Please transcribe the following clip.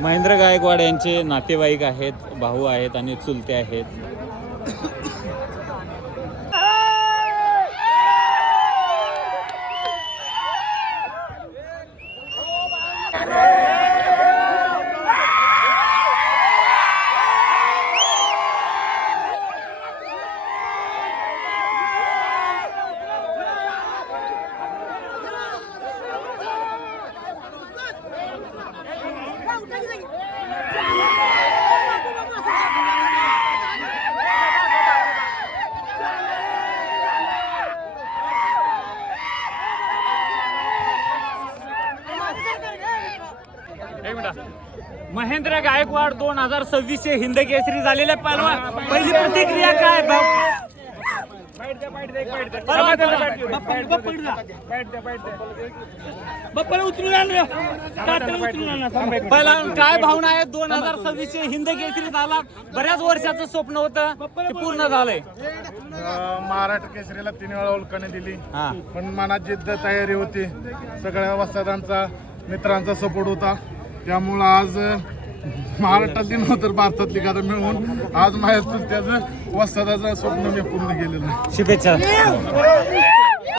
महेंद्र गायकवाड यांचे नातेवाईक आहेत, भाऊ आहेत आणि चुलते आहेत. महेंद्र गायकवाड 2026 हिंद केसरी झालेले पहलवान, पहिली प्रतिक्रिया काय? पहलवान काय भावना आहे? 2026 हिंद केसरी झाला, बऱ्याच वर्षाचं स्वप्न होतं ते पूर्ण झालंय. महाराष्ट्र केसरीला 3 वेळा उलकाने दिली, पण मनात जिद्द तयारी होती, सगळ्या वस्तादांचा मित्रांचा सपोर्ट होता, त्यामुळं आज महाराष्ट्रातली नंतर भारतातली गादा मिळवून आज माझ्या चुलत्याचं वस्तादाचं स्वप्न मी पूर्ण केलेलं आहे. शुभेच्छा.